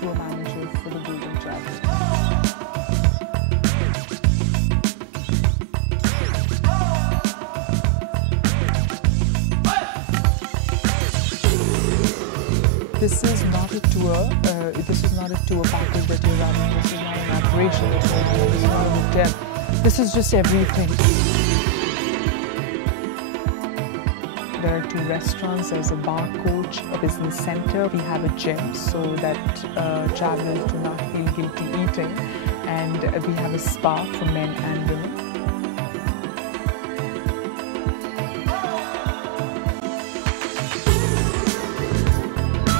tour manager for the Golden Travel. This is not a tour. This is not a tour package that you're running. This is not an operation that you're running. This is not a hotel. This is just everything. There are 2 restaurants. There's a bar coach, a business center. We have a gym so that travelers do not feel guilty eating. And we have a spa for men and women.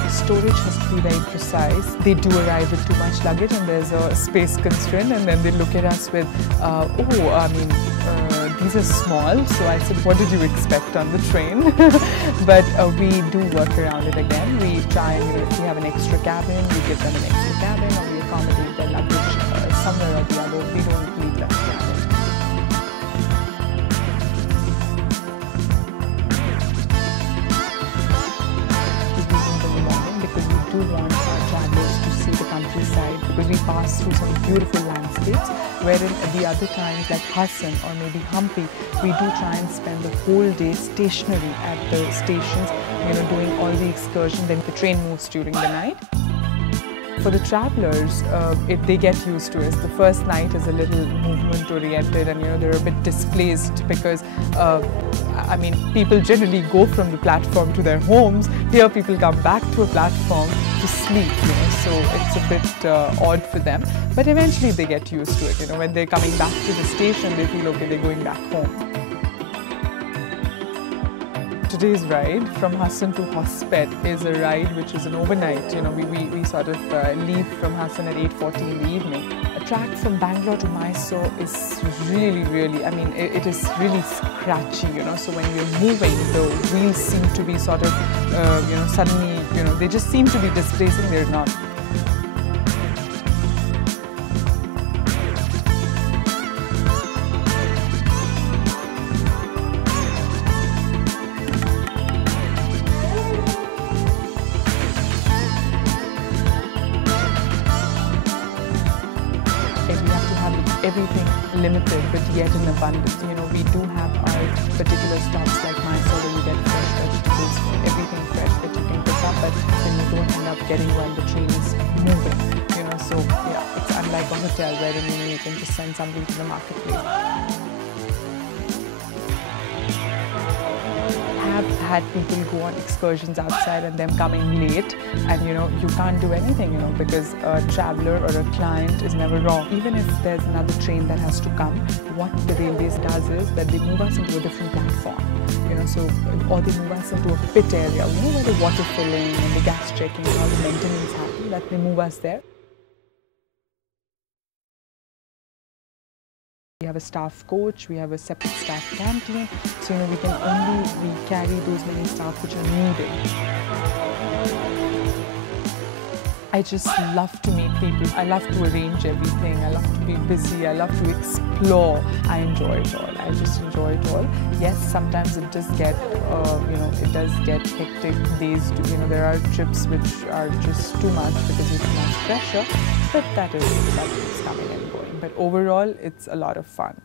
Storage has to be very precise. They do arrive with too much luggage and there's a space constraint, and then they look at us with, these are small. So I said, what did you expect on the train? But we do work around it again. We try and, if we have an extra cabin, we give them an extra cabin, or we accommodate their luggage somewhere or the other. We don't leave that cabin. We do want our travelers to see the countryside, because we pass through some beautiful landscapes, wherein at the other times like Hassan or maybe Hampi, we do try and spend the whole day stationary at the stations, doing all the excursions. Then the train moves during the night. For the travelers, they get used to it. The first night is a little movement oriented, and they're a bit displaced because people generally go from the platform to their homes. Here people come back to a platform to sleep, so it's a bit odd for them. But eventually they get used to it. When they're coming back to the station, they feel okay, they're going back home. Today's ride from Hassan to Hospet is a ride which is an overnight. We sort of leave from Hassan at 8:40 in the evening. A track from Bangalore to Mysore is really, it is really scratchy, so when you're moving, the wheels seem to be sort of, suddenly, they just seem to be displacing, they're not. Everything limited, but yet in abundance. We do have our particular stops like Mysore where you get fresh vegetables, everything fresh that you can pick up, but then you don't end up getting while the train is moving. So yeah, it's unlike a hotel wherein you can just send somebody to the marketplace. I've had people go on excursions outside and them coming late, and you can't do anything, because a traveler or a client is never wrong. Even if there's another train that has to come, what the railways does is that they move us into a different platform, or they move us into a pit area, where the water filling and the gas checking and all the maintenance happen, that they move us there. We have a staff coach, we have a separate staff canteen, so we can only carry those many staff which are needed. I just love to meet people. I love to arrange everything. I love to be busy. I love to explore. I enjoy it all. I just enjoy it all. Yes, sometimes it does get, it does get hectic days. There are trips which are just too much because there's too much pressure. But that is coming and going. But overall, it's a lot of fun.